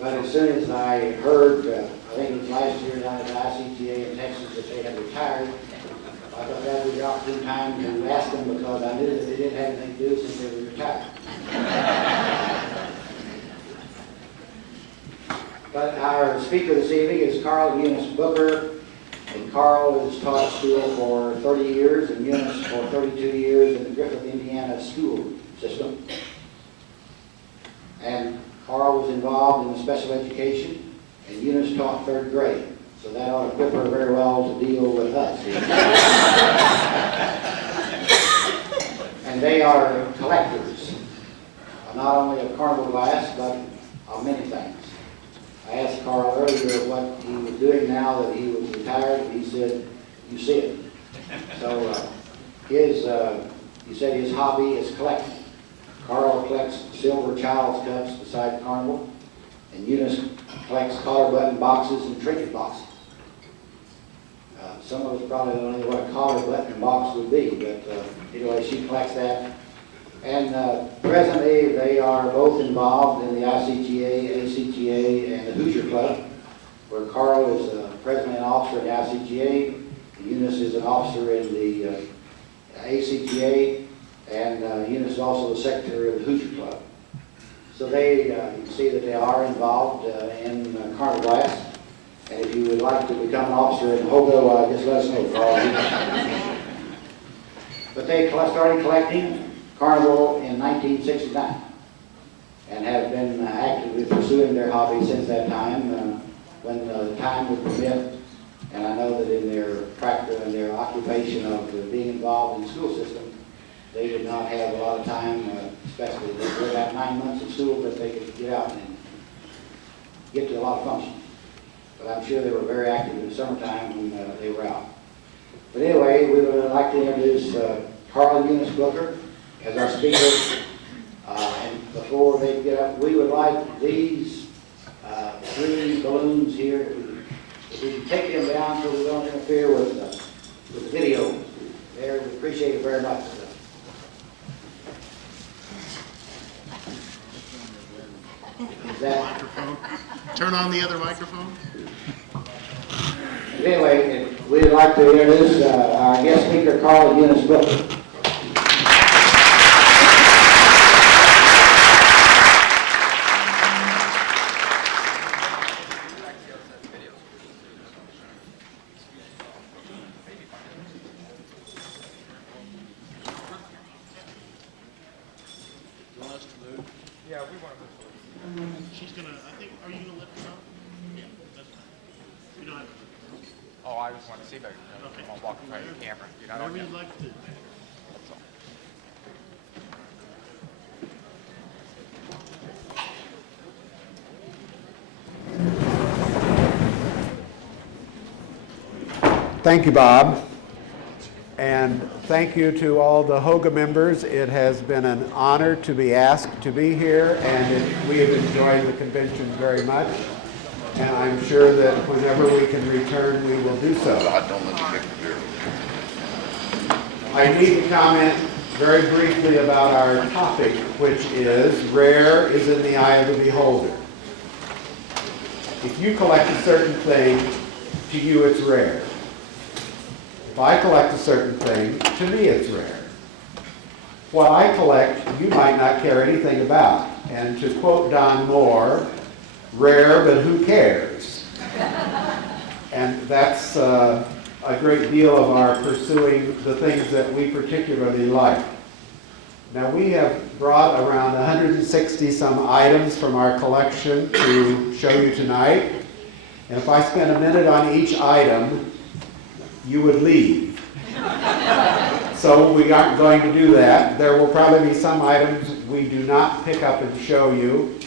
But as soon as I heard, I think it was last year down at the ICTA in Texas that they had retired, I thought that would be the opportune time to ask them because I knew that they didn't have anything to do since they were retired. But our speaker this evening is Carl and Eunice Booker. And Carl has taught school for 30 years and Eunice for 32 years in the Griffith, Indiana school system. And Carl was involved in the special education, and Eunice taught third grade. So that ought to equip her very well to deal with us. And they are collectors, not only of Carnival glass, but of many things. I asked Carl earlier what he was doing now that he was retired, and he said, "You see it." So he said his hobby is collecting. Carl collects silver child's cups beside Carnival, and Eunice collects collar button boxes and trinket boxes. Some of us probably don't know what a collar button box would be, but anyway, she collects that. And presently, they are both involved in the ICGA, ACGA, and the Hoosier Club, where Carl is presently an officer in the ICGA, and Eunice is an officer in the ACGA, and Eunice is also the secretary of the Hoosier Club. So they, you can see that they are involved in Carnival glass. And if you would like to become an officer in HOACGA, just let us know, Carl. But they started collecting Carnival in 1969 and have been actively pursuing their hobby since that time when the time would permit. And I know that in their practice and their occupation of being involved in the school system, they did not have a lot of time, especially they were about 9 months in school, but they could get out and get to a lot of functions. But I'm sure they were very active in the summertime when they were out. But anyway, we would like to introduce Carl and Eunice Booker as our speakers. And before they get up, we would like these 3 balloons here, if we can take them down so we don't interfere with the video there, we appreciate it very much. Is that microphone? Turn on the other microphone. Anyway, we'd like to introduce our guest speaker, Carl and Eunice Booker. She's gonna, I think, are you gonna lift her up? Yeah, that's fine. You don't have to. Oh, I just want to see if I can walk in front of the camera. You're not on Whatever yet. you'd like to do. That's all. Thank you, Bob. And thank you to all the HOACGA members. It has been an honor to be asked to be here, and we have enjoyed the convention very much. And I'm sure that whenever we can return, we will do so. I need to comment very briefly about our topic, which is rare is in the eye of the beholder. If you collect a certain thing, to you it's rare. If I collect a certain thing, to me it's rare. What I collect, you might not care anything about. And to quote Don Moore, rare, but who cares? And that's a great deal of our pursuing the things that we particularly like. Now we have brought around 160 some items from our collection to show you tonight. And if I spend a minute on each item, you would leave. So we aren't going to do that. There will probably be some items we do not pick up and show you.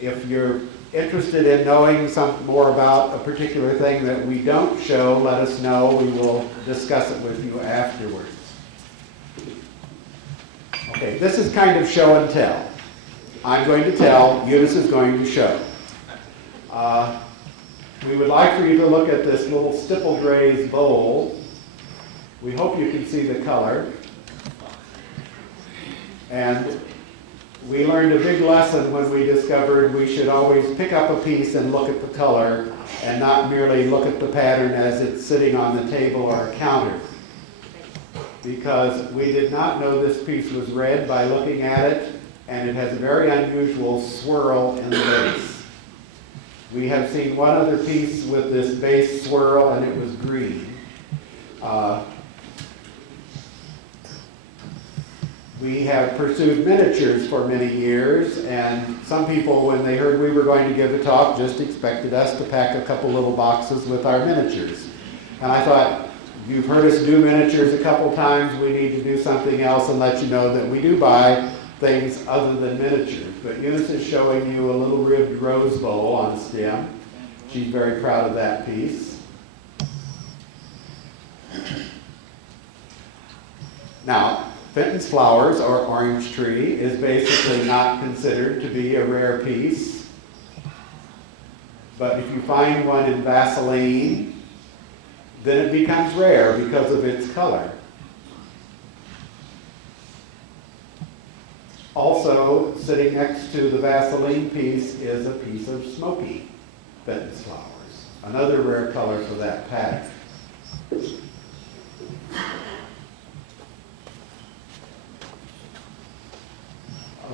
If you're interested in knowing some more about a particular thing that we don't show, let us know. We will discuss it with you afterwards. Okay, this is kind of show and tell. I'm going to tell, Eunice is going to show. We would like for you to look at this little stipple glaze bowl. We hope you can see the color. And we learned a big lesson when we discovered we should always pick up a piece and look at the color and not merely look at the pattern as it's sitting on the table or a counter. Because we did not know this piece was red by looking at it, and it has a very unusual swirl in the base. We have seen one other piece with this base swirl, and it was green. We have pursued miniatures for many years, and some people, when they heard we were going to give a talk, just expected us to pack a couple little boxes with our miniatures. And I thought, you've heard us do miniatures a couple times, we need to do something else and let you know that we do buy things other than miniatures. But Eunice is showing you a little ribbed rose bowl on stem. She's very proud of that piece. Now, Fenton's Flowers, or Orange Tree, is basically not considered to be a rare piece. But if you find one in Vaseline, then it becomes rare because of its color. Also, sitting next to the Vaseline piece is a piece of smoky Fenton's Flowers, another rare color for that pattern.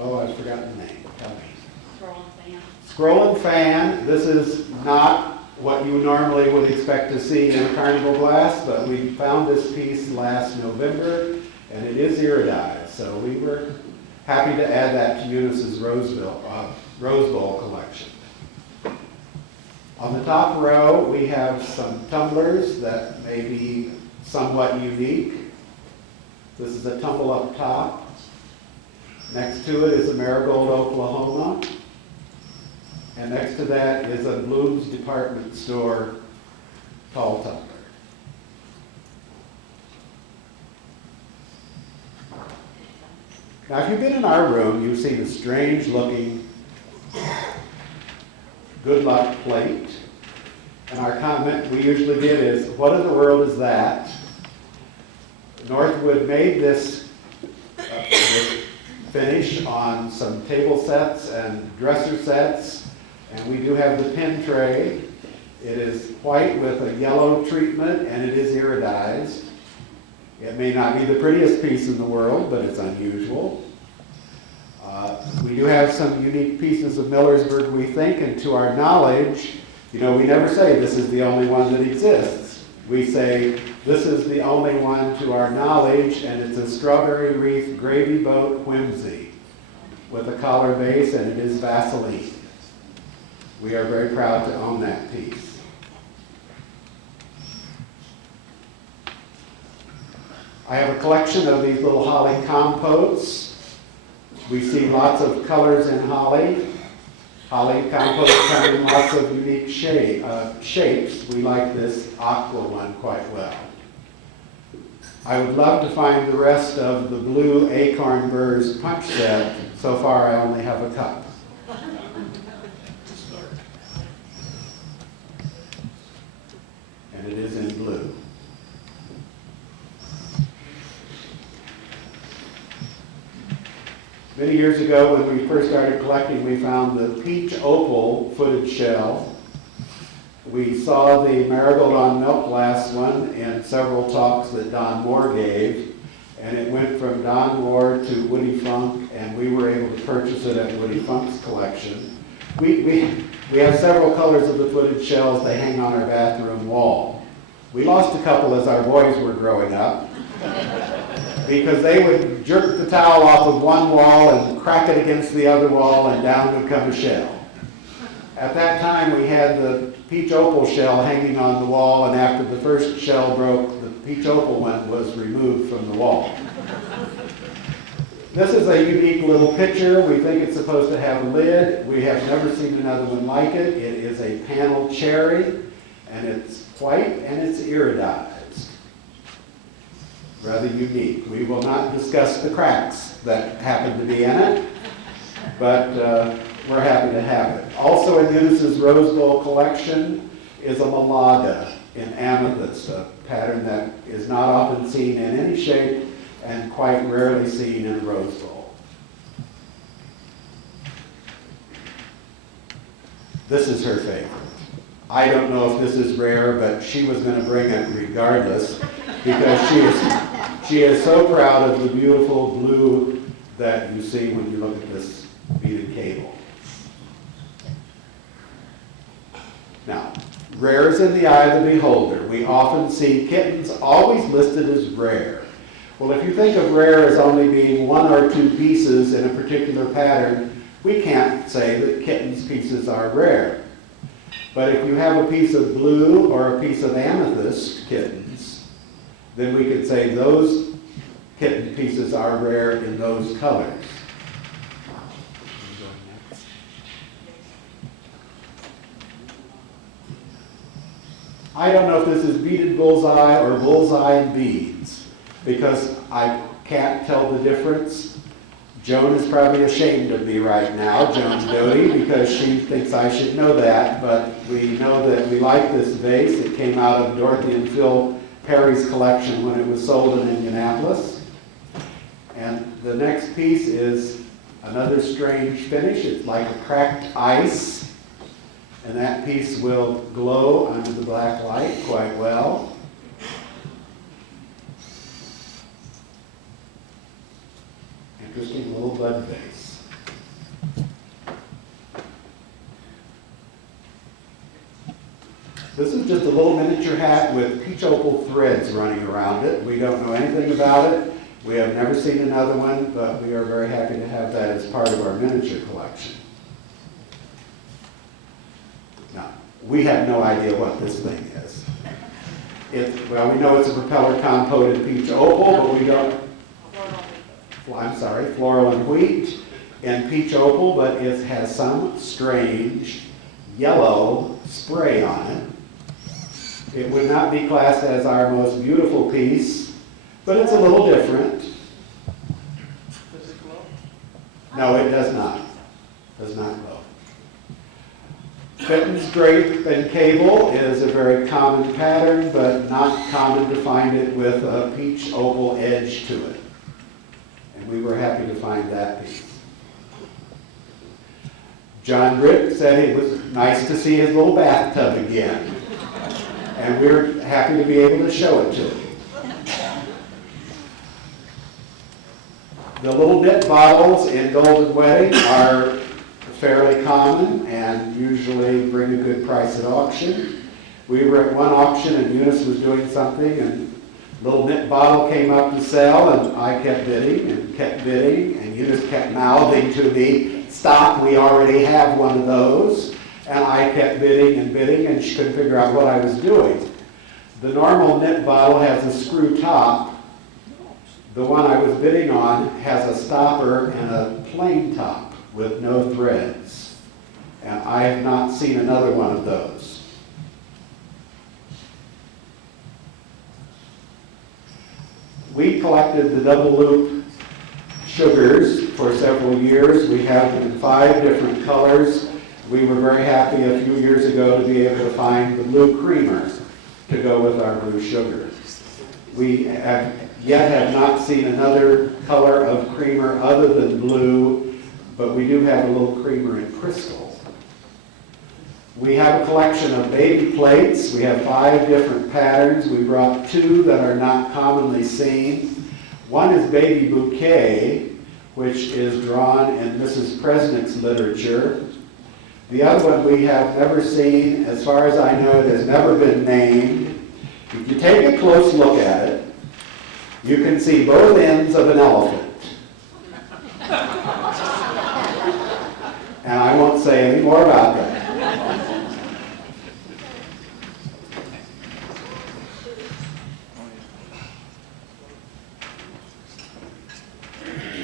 Oh, I've forgotten the name. Tell me. Scroll and Fan. This is not what you normally would expect to see in a Carnival glass, but we found this piece last November, and it is iridized. So we were happy to add that to Eunice's Rose Bowl collection. On the top row, we have some tumblers that may be somewhat unique. This is a tumble up top. Next to it is a Marigold, Oklahoma. And next to that is a Bloom's Department Store tall tumbler. Now, if you've been in our room, you've seen a strange looking good luck plate. And our comment we usually get is, what in the world is that? Northwood made this finish on some table sets and dresser sets. And we do have the pin tray. It is white with a yellow treatment, and it is iridized. It may not be the prettiest piece in the world, but it's unusual. We do have some unique pieces of Millersburg, we think, and to our knowledge, you know, we never say this is the only one that exists. We say this is the only one to our knowledge, and it's a strawberry wreath gravy boat whimsy with a collar base, and it is Vaseline. We are very proud to own that piece. I have a collection of these little holly compotes. We see lots of colors in holly. Holly compotes come in lots of unique shapes. We like this aqua one quite well. I would love to find the rest of the blue acorn burrs punch set. So far I only have a cup. And it is in blue. Many years ago, when we first started collecting, we found the peach opal footed shell. We saw the marigold on milk glass one in several talks that Don Moore gave, and it went from Don Moore to Woody Funk, and we were able to purchase it at Woody Funk's collection. We have several colors of the footed shells. They hang on our bathroom wall. We lost a couple as our boys were growing up because they would jerk the towel off of one wall and crack it against the other wall, and down would come a shell. At that time, we had the peach opal shell hanging on the wall, and after the first shell broke, the peach opal one was removed from the wall. This is a unique little pitcher. We think it's supposed to have a lid. We have never seen another one like it. It is a panel cherry, and it's white, and it's iridized. Rather unique. We will not discuss the cracks that happen to be in it, but we're happy to have it. Also in Eunice's Rose Bowl collection is a Malaga in amethyst, a pattern that is not often seen in any shape and quite rarely seen in a Rose Bowl. This is her favorite. I don't know if this is rare, but she was going to bring it regardless because she is so proud of the beautiful blue that you see when you look at this beaded cable. Now, rare is in the eye of the beholder. We often see kittens always listed as rare. Well, if you think of rare as only being one or two pieces in a particular pattern, we can't say that kittens pieces are rare. But if you have a piece of blue or a piece of amethyst kittens, then we could say those kitten pieces are rare in those colors. I don't know if this is beaded bullseye or bullseye beads because I can't tell the difference. Joan is probably ashamed of me right now, Joan Doty, because she thinks I should know that, but we know that we like this vase. It came out of Dorothy and Phil Perry's collection when it was sold in Indianapolis. And the next piece is another strange finish. It's like a cracked ice, and that piece will glow under the black light quite well. Interesting little bud vase. This is just a little miniature hat with peach opal threads running around it. We don't know anything about it. We have never seen another one, but we are very happy to have that as part of our miniature collection. Now, we have no idea what this thing is. Well, we know it's a propeller compoted peach opal, but we don't. Floral and wheat and peach opal, but it has some strange yellow spray on it. It would not be classed as our most beautiful piece, but it's a little different. Does it glow? No, it does not. Does not glow. Fitton's drape and cable is a very common pattern, but not common to find it with a peach opal edge to it. And we were happy to find that piece. John Britt said it was nice to see his little bathtub again. And we're happy to be able to show it to him. The little knit bottles in Golden Wedding are fairly common and usually bring a good price at auction. We were at one auction and Eunice was doing something and a little knit bottle came up to sell and I kept bidding and Eunice kept mouthing to me, "Stop, we already have one of those." And I kept bidding and she couldn't figure out what I was doing. The normal knit bottle has a screw top. The one I was bidding on has a stopper and a plain top with no threads. And I have not seen another one of those. We collected the double loop sugars for several years. We have them in 5 different colors. We were very happy a few years ago to be able to find the blue creamer to go with our blue sugar. We have not seen another color of creamer other than blue, but we do have a little creamer in crystal. We have a collection of baby plates. We have 5 different patterns. We brought 2 that are not commonly seen. One is Baby Bouquet, which is drawn in Mrs. Presnick's literature. The other one we have never seen. As far as I know, it has never been named. If you take a close look at it, you can see both ends of an elephant. And I won't say any more about that.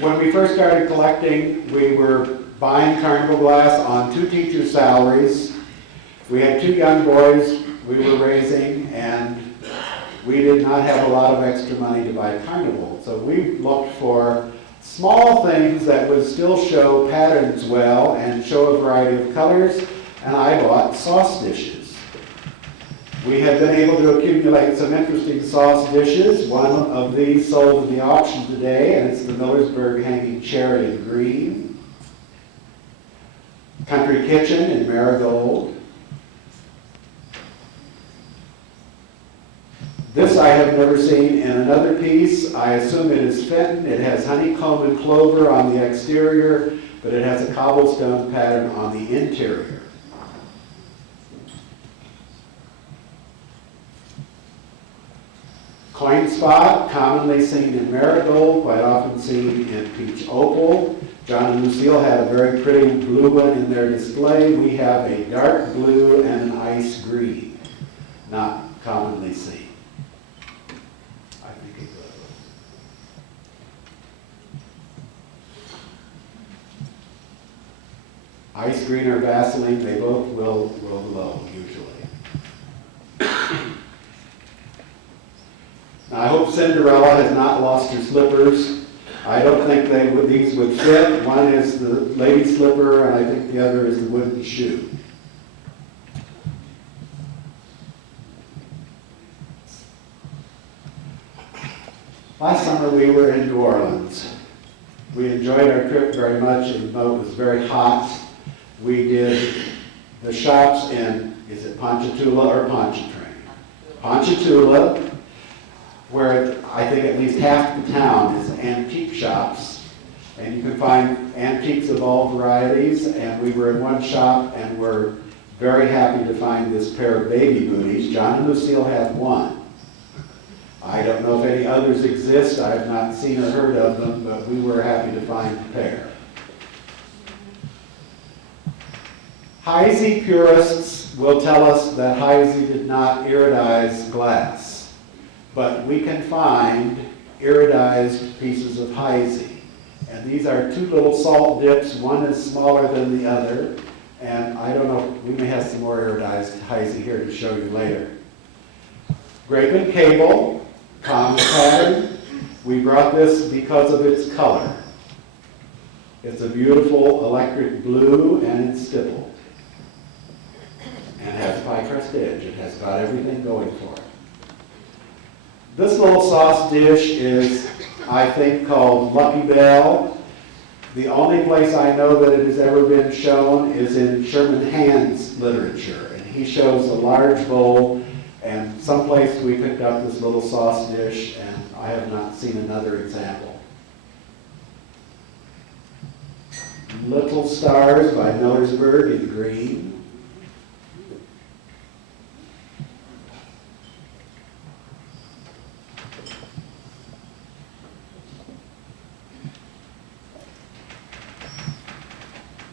When we first started collecting, we were buying Carnival glass on 2 teachers' salaries. We had 2 young boys we were raising, and we did not have a lot of extra money to buy Carnival. So we looked for small things that would still show patterns well and show a variety of colors, and I bought sauce dishes. We have been able to accumulate some interesting sauce dishes. One of these sold in the auction today, and it's the Millersburg Hanging Cherry in Green. Country Kitchen in marigold. This I have never seen in another piece. I assume it is Fenton. It has honeycomb and clover on the exterior, but it has a cobblestone pattern on the interior. Coin spot, commonly seen in marigold, quite often seen in peach opal. John and Lucille had a very pretty blue one in their display. We have a dark blue and an ice green, not commonly seen. I think it was. Ice green or Vaseline, they both will glow usually. Now, I hope Cinderella has not lost her slippers. I don't think these would fit. One is the lady slipper, and I think the other is the wooden shoe. Last summer we were in New Orleans. We enjoyed our trip very much, even though it was very hot. We did the shops in, is it Ponchatoula or Pontchartrain? Ponchatoula, where I think at least half the town is antique shops. And you can find antiques of all varieties. And we were in one shop and were very happy to find this pair of baby booties. John and Lucille had one. I don't know if any others exist. I have not seen or heard of them, but we were happy to find the pair. HOACGA purists will tell us that HOACGA did not iridize glass, but we can find iridized pieces of HOACGA. And these are two little salt dips. One is smaller than the other, and I don't know, we may have some more iridized HOACGA here to show you later. Grape and cable. Common pattern. We brought this because of its color. It's a beautiful electric blue and it's stippled. And has a pie crust edge. It has got everything going for it. This little sauce dish is, I think, called Lucky Bell. The only place I know that it has ever been shown is in Sherman Hand's literature. And he shows a large bowl. And someplace we picked up this little sauce dish, and I have not seen another example. Little Stars by Millersburg in green.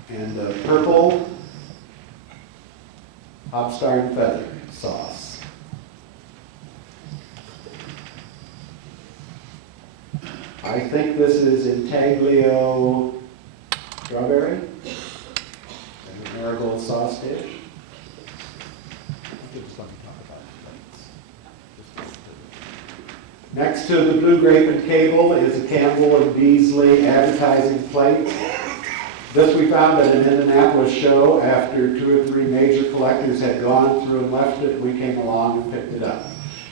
And purple Hopstar and Feather sauce. I think this is Intaglio strawberry and a marigold sauce dish. Next to the blue grape and cable is a Campbell and Beasley advertising plate. This we found at an Indianapolis show after 2 or 3 major collectors had gone through and left it. We came along and picked it up.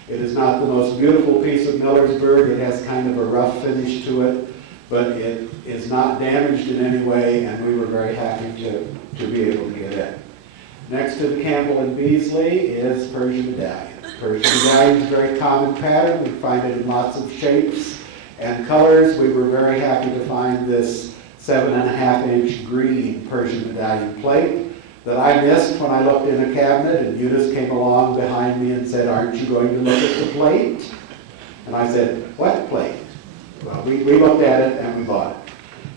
It is not the most beautiful piece of Millersburg. It has kind of a rough finish to it, but it is not damaged in any way, and we were very happy to be able to get it. Next to the Campbell and Beasley is Persian medallion. Persian medallion is a very common pattern. We find it in lots of shapes and colors. We were very happy to find this 7.5-inch green Persian medallion plate that I missed when I looked in a cabinet, and Eunice came along behind me and said, "Aren't you going to look at the plate?" And I said, "What plate?" Well, we looked at it and we bought it.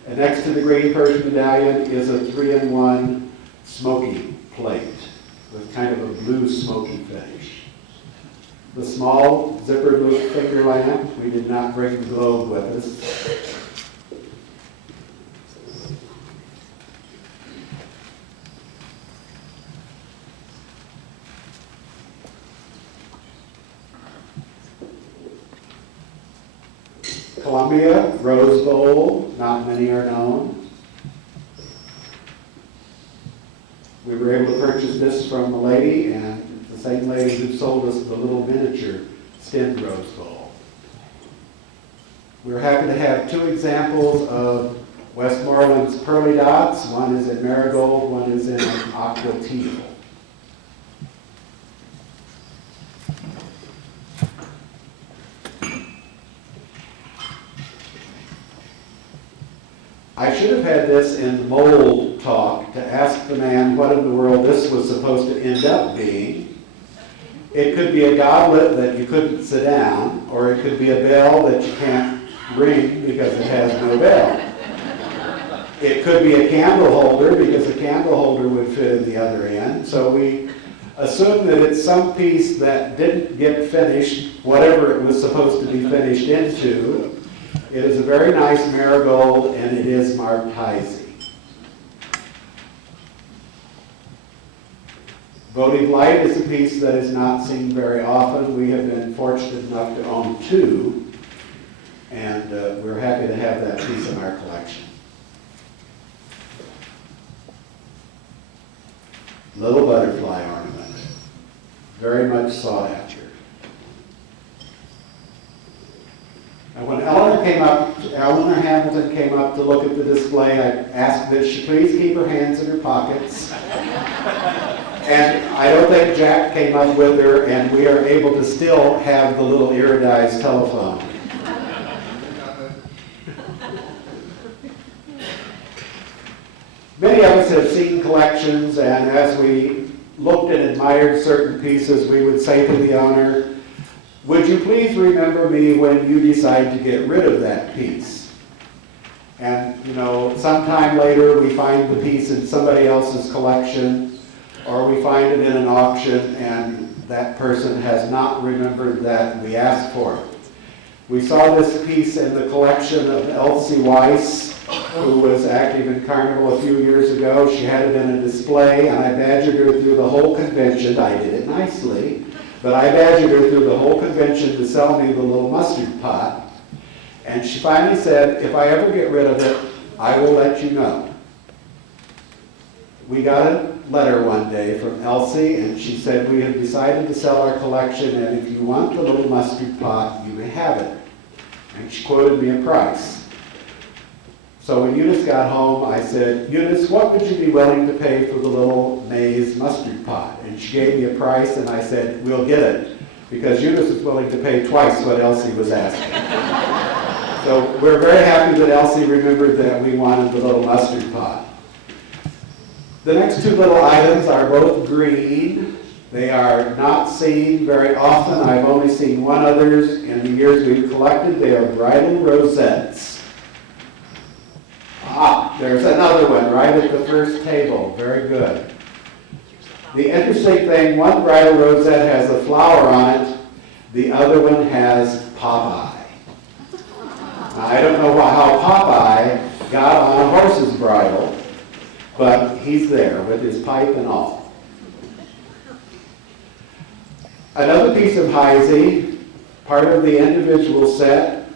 And next to the green Persian medallion is a 3-in-1 smoky plate with kind of a blue smoky finish. The small zipper loop finger lamp, we did not bring the globe with us. Columbia Rose Bowl, not many are known. We were able to purchase this from a lady, and the same lady who sold us the little miniature stemmed Rose Bowl. We're happy to have 2 examples of Westmoreland's Pearly Dots, one is in marigold, one is in aqua teal. I should have had this in the mold talk to ask the man what in the world this was supposed to end up being. It could be a goblet that you couldn't sit down, or it could be a bell that you can't ring because it has no bell. It could be a candle holder because a candle holder would fit in the other end. So we assume that it's some piece that didn't get finished, whatever it was supposed to be finished into. It is a very nice marigold, and it is marked HOACGA. Votive Light is a piece that is not seen very often. We have been fortunate enough to own two, and we're happy to have that piece in our collection. Little butterfly ornament, very much sought after. And when Eleanor Hamilton came up to look at the display, I asked that she please keep her hands in her pockets. And I don't think Jack came up with her, and we are able to still have the little iridized telephone. Many of us have seen collections, and as we looked and admired certain pieces, we would say to the owner, would you please remember me when you decide to get rid of that piece? And, you know, sometime later we find the piece in somebody else's collection, or we find it in an auction and that person has not remembered that we asked for it. We saw this piece in the collection of Elsie Weiss, who was active in Carnival a few years ago. She had it in a display, and I badgered her through the whole convention. I did it nicely. But I badgered her through the whole convention to sell me the little mustard pot. And she finally said, if I ever get rid of it, I will let you know. We got a letter one day from Elsie, and she said, we have decided to sell our collection, and if you want the little mustard pot, you may have it. And she quoted me a price. So when Eunice got home, I said, Eunice, what would you be willing to pay for the little maize mustard pot? And she gave me a price, and I said, we'll get it, because Eunice was willing to pay twice what Elsie was asking. So we're very happy that Elsie remembered that we wanted the little mustard pot. The next two little items are both green. They are not seen very often. I've only seen one others in the years we've collected. They are bridal rosettes. Ah, there's another one right at the first table. Very good. The interesting thing, one bridal rosette has a flower on it. The other one has Popeye. Now, I don't know how Popeye got on a horse's bridle, but he's there with his pipe and all. Another piece of HOACGA, part of the individual set,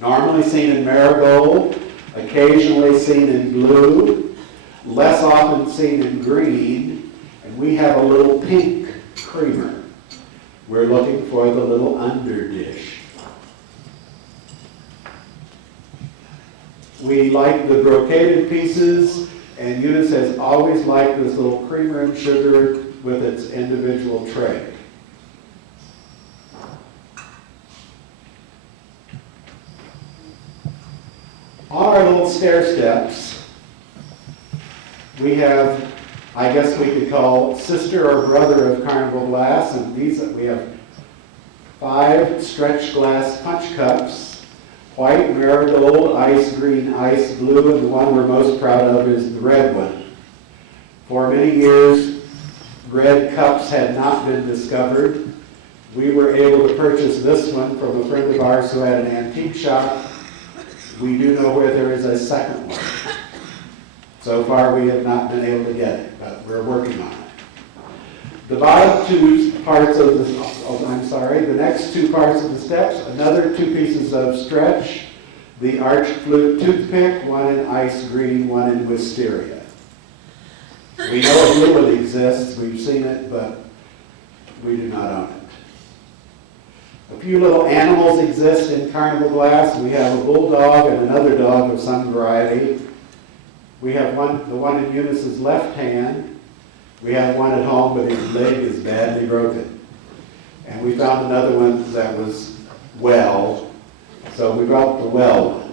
normally seen in marigold, occasionally seen in blue, less often seen in green, and we have a little pink creamer. We're looking for the little underdish. We like the brocaded pieces, and Eunice has always liked this little creamer and sugar with its individual tray. On our little stair steps, we have, I guess we could call sister or brother of Carnival glass, and these we have 5 stretched glass punch cups, white, marigold, ice green, ice blue, and the one we're most proud of is the red one. For many years, red cups had not been discovered. We were able to purchase this one from a friend of ours who had an antique shop. We do know where there is a second one. So far, we have not been able to get it, but we're working on it. The bottom two parts of the next two parts of the steps, another 2 pieces of stretch, the arched flute toothpick, one in ice green, one in wisteria. We know a blue one exists, we've seen it, but we do not own it. A few little animals exist in Carnival glass. We have a bulldog and another dog of some variety. We have the one in Eunice's left hand. We have one at home, but his leg is badly broken. And we found another one that was well, so we brought the well one.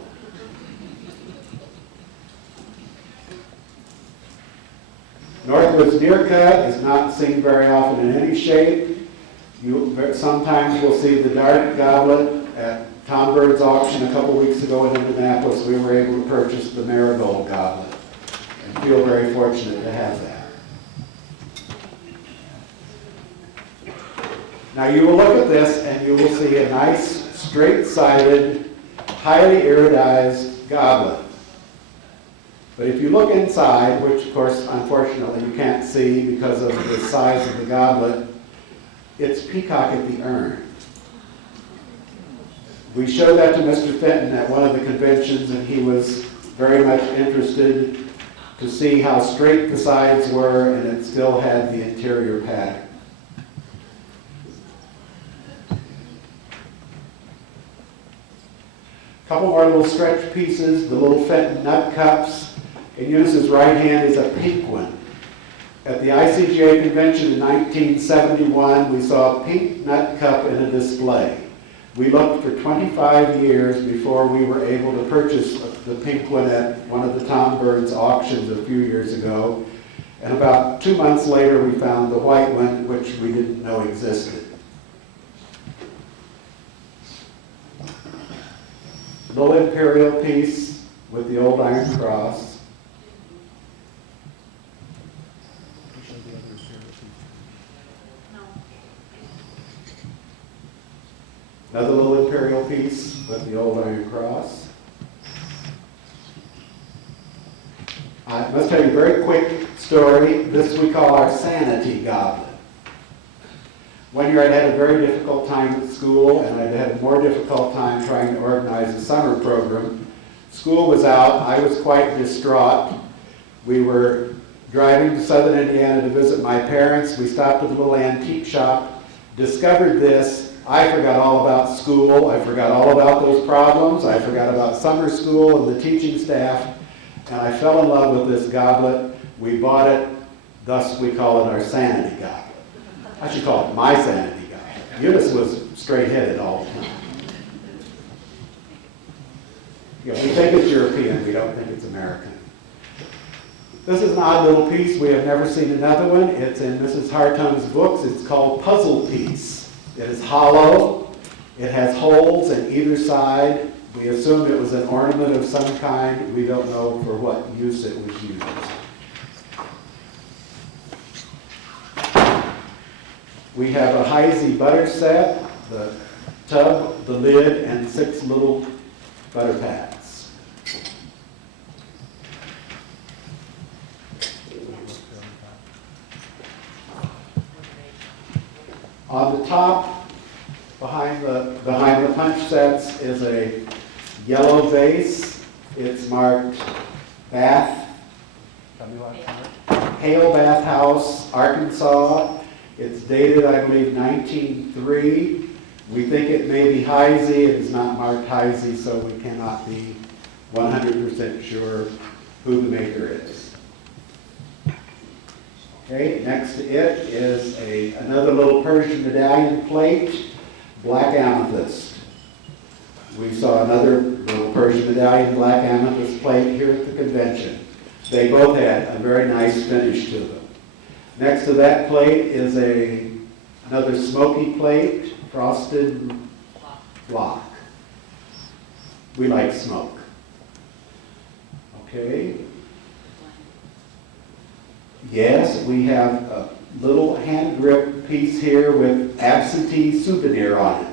Northwoods deer cut is not seen very often in any shape. Sometimes you'll see the dark goblet at Tom Bird's auction a couple weeks ago in Indianapolis. We were able to purchase the marigold goblet and feel very fortunate to have that. Now you will look at this and you will see a nice, straight-sided, highly iridized goblet. But if you look inside, which of course, unfortunately, you can't see because of the size of the goblet, it's peacock at the urn. We showed that to Mr. Fenton at one of the conventions, and he was very much interested to see how straight the sides were, and it still had the interior pattern. A couple more little stretch pieces, the little Fenton nut cups. In Eunice's right hand is a pink one. At the ICGA convention in 1971, we saw a pink nut cup in a display. We looked for 25 years before we were able to purchase the pink one at one of the Tom Bird's auctions a few years ago. And about 2 months later, we found the white one, which we didn't know existed. Little imperial piece with the old iron cross. Another little imperial piece with the old iron cross. I must tell you a very quick story. This we call our sanity goblet. One year I had a very difficult time at school, and I had a more difficult time trying to organize a summer program. School was out. I was quite distraught. We were driving to southern Indiana to visit my parents. We stopped at a little antique shop, discovered this. I forgot all about school. I forgot all about those problems. I forgot about summer school and the teaching staff. And I fell in love with this goblet. We bought it. Thus, we call it our sanity goblet. I should call it my sanity goblet. Eunice was straight-headed all the time. Yeah, we think it's European. We don't think it's American. This is an odd little piece. We have never seen another one. It's in Mrs. Hartung's books. It's called Puzzle Piece. It is hollow. It has holes in either side. We assume it was an ornament of some kind. We don't know for what use it was used. We have a Heisey butter set, the tub, the lid, and 6 little butter pats. On the top, behind the punch sets, is a yellow vase. It's marked Bath, Hale Bath House, Arkansas. It's dated, I believe, 1903. We think it may be Heisey. It is not marked Heisey, so we cannot be 100% sure who the maker is. Okay, next to it is another little Persian medallion plate, black amethyst. We saw another little Persian medallion black amethyst plate here at the convention. They both had a very nice finish to them. Next to that plate is another smoky plate, frosted block. We like smoke. Okay. Yes, we have a little hand grip piece here with absentee souvenir on it.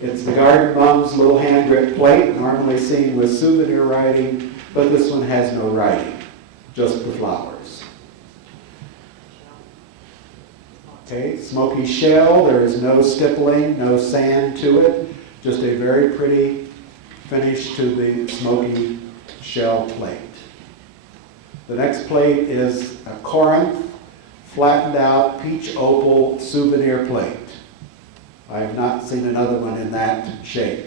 It's the Garden Bum's little hand grip plate, normally seen with souvenir writing, but this one has no writing, just the flowers. Okay, smoky shell, there is no stippling, no sand to it, just a very pretty finish to the smoky shell plate. The next plate is a Corinth flattened out peach opal souvenir plate. I have not seen another one in that shape.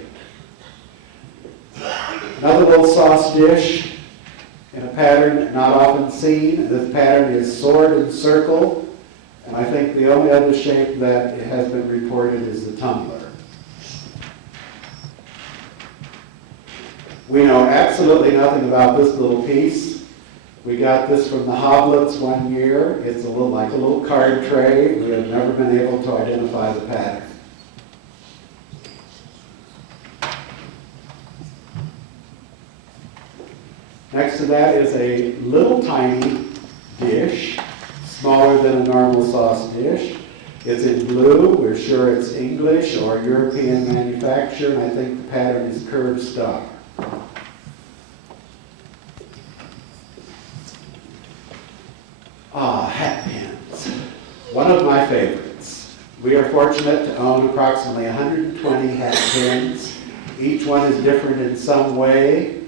Another little sauce dish in a pattern not often seen. This pattern is sword and circle, and I think the only other shape that has been reported is the tumbler. We know absolutely nothing about this little piece. We got this from the Hoblets one year. It's like a little card tray. We have never been able to identify the pattern. Next to that is a little tiny dish, smaller than a normal sauce dish. It's in blue. We're sure it's English or European manufacture, and I think the pattern is curved star. Hat pins. One of my favorites. We are fortunate to own approximately 120 hat pins. Each one is different in some way.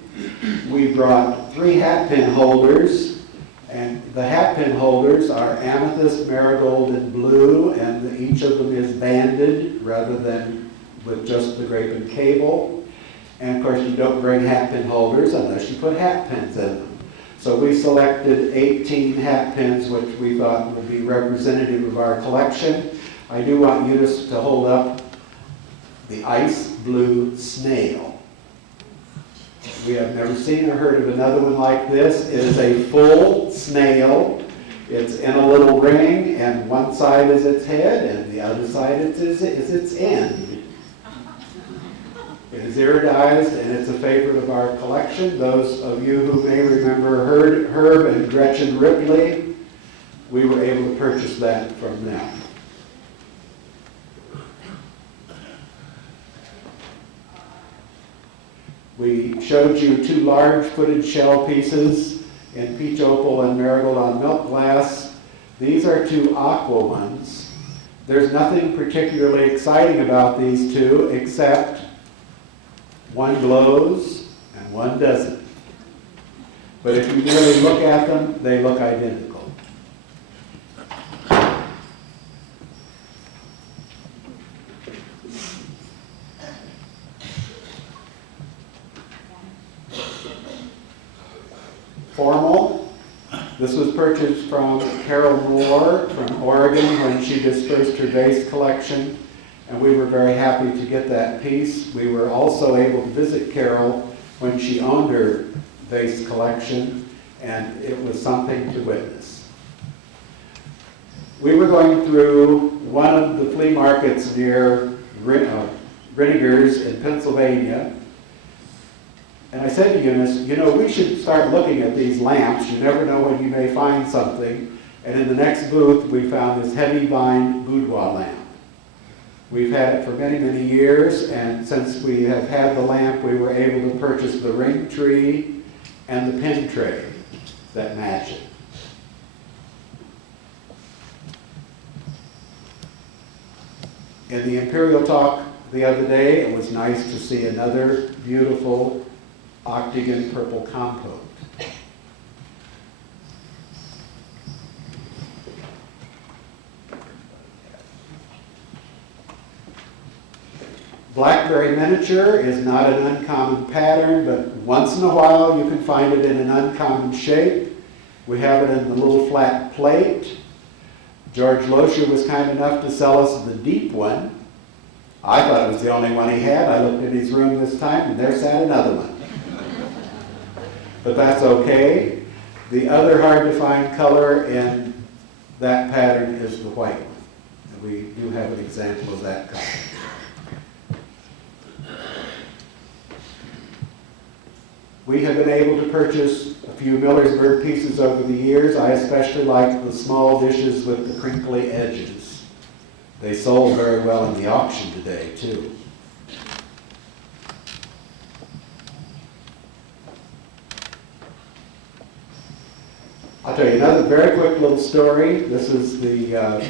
We brought 3 hat pin holders, and the hat pin holders are amethyst, marigold, and blue, and each of them is banded rather than with just the grape and cable. And of course, you don't bring hat pin holders unless you put hat pins in them. So we selected 18 hat pins, which we thought would be representative of our collection. I do want Eunice to hold up the ice blue snail. We have never seen or heard of another one like this. It is a full snail. It's in a little ring, and one side is its head, and the other side is its end. It is iridized, and it's a favorite of our collection. Those of you who may remember Herb and Gretchen Ripley, we were able to purchase that from them. We showed you 2 large footed shell pieces in peach opal and marigold on milk glass. These are 2 aqua ones. There's nothing particularly exciting about these 2 except one glows and one doesn't. But if you really look at them, they look identical. Formal. This was purchased from Carol Moore from Oregon when she dispersed her vase collection, and we were very happy to get that piece. We were also able to visit Carol when she owned her vase collection, and it was something to witness. We were going through one of the flea markets near Rinniger's in Pennsylvania, and I said to Eunice, you know, we should start looking at these lamps. You never know when you may find something. And in the next booth, we found this heavy vine boudoir lamp. We've had it for many, many years, and since we have had the lamp, we were able to purchase the ring tree and the pin tray that match it. In the Imperial Talk the other day, it was nice to see another beautiful octagon purple compote. Blackberry miniature is not an uncommon pattern, but once in a while you can find it in an uncommon shape. We have it in the little flat plate. George Loescher was kind enough to sell us the deep one. I thought it was the only one he had. I looked in his room this time, and there sat another one. But that's okay. The other hard-to-find color in that pattern is the white one. And we do have an example of that color. We have been able to purchase a few Millersburg pieces over the years. I especially like the small dishes with the crinkly edges. They sold very well in the auction today, too. I'll tell you another very quick little story. This is the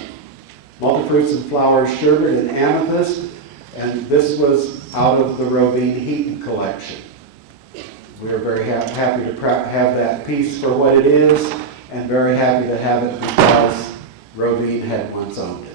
Multifruits and Flowers sherbet in amethyst, and this was out of the Rovine Heaton collection. We are very happy to have that piece for what it is, and very happy to have it because Rovine had once owned it.